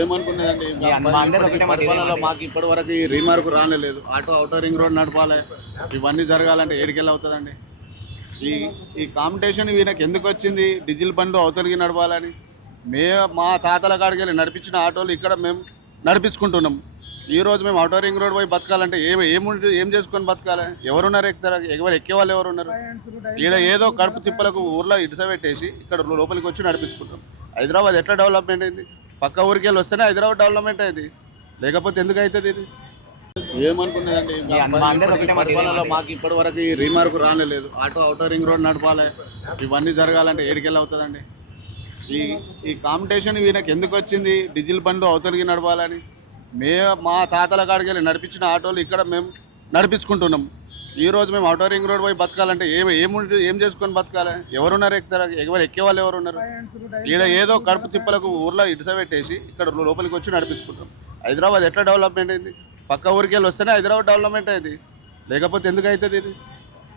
ఏమనుకున్నదండి పరిపాలనలో మాకు ఇప్పటి వరకు ఈ రీమార్క్ రానేలేదు. ఆటో అవుటర్ రింగ్ రోడ్ నడపాలి, ఇవన్నీ జరగాలంటే ఏడికెళ్ళి అవుతుందండి. ఈ ఈ కాంపిటీషన్ వీళ్ళకి ఎందుకు వచ్చింది? డీజిల్ బండ్లు అవతలికి నడపాలని. మా తాతల కాడికి వెళ్ళి నడిపించిన ఆటోలు ఇక్కడ మేము నడిపించుకుంటున్నాం. ఈరోజు మేము అవుటర్ రింగ్ రోడ్ పోయి బతకాలంటే ఏం చేసుకొని బతకాలి? ఎవరున్నారు ఎక్కుతారా? ఎవరు ఎక్కే వాళ్ళు ఎవరున్నారు? ఈడ ఏదో కడుపు తిప్పలకు ఊర్లో ఇటుస పెట్టేసి ఇక్కడ లోపలికి వచ్చి నడిపించుకుంటాం. హైదరాబాద్ ఎట్లా డెవలప్మెంట్ అయింది? పక్క ఊరికి వెళ్ళి వస్తేనే హైదరాబాద్ డెవలప్మెంట్ అయింది, లేకపోతే ఎందుకు అవుతుంది ఇది? ఏమనుకున్నదండి పరిపాలనలో మాకు ఇప్పటి వరకు ఈ రీమార్క్ రానేలేదు. ఆటో అవుటర్ రింగ్ రోడ్ నడపాలి, ఇవన్నీ జరగాలంటే ఏడికెళ్ళి అవుతుందండి. ఈ ఈ కాంపిటీషన్ వీళ్ళకి ఎందుకు వచ్చింది? డీజిల్ బండ్లు అవతలికి నడపాలని. మా తాతల కాడికి వెళ్ళి నడిపించిన ఆటోలు ఇక్కడ మేము నడిపించుకుంటున్నాం. ఈరోజు మేము అవుటర్ రింగ్ రోడ్ పోయి బతకాలంటే ఏం చేసుకొని బతకాలి? ఎవరున్నారు ఎక్కుతారా? ఎవరు ఎక్కే వాళ్ళు ఎవరున్నారు? ఈడ ఏదో కడుపు తిప్పలకు ఊర్లో ఇటుస పెట్టేసి ఇక్కడ లోపలికి వచ్చి నడిపించుకుంటాం. హైదరాబాద్ ఎట్లా డెవలప్మెంట్ అయింది? పక్క ఊరికి వెళ్ళి వస్తేనే హైదరాబాద్ డెవలప్మెంట్ అయింది, లేకపోతే ఎందుకు అవుతుంది ఇది?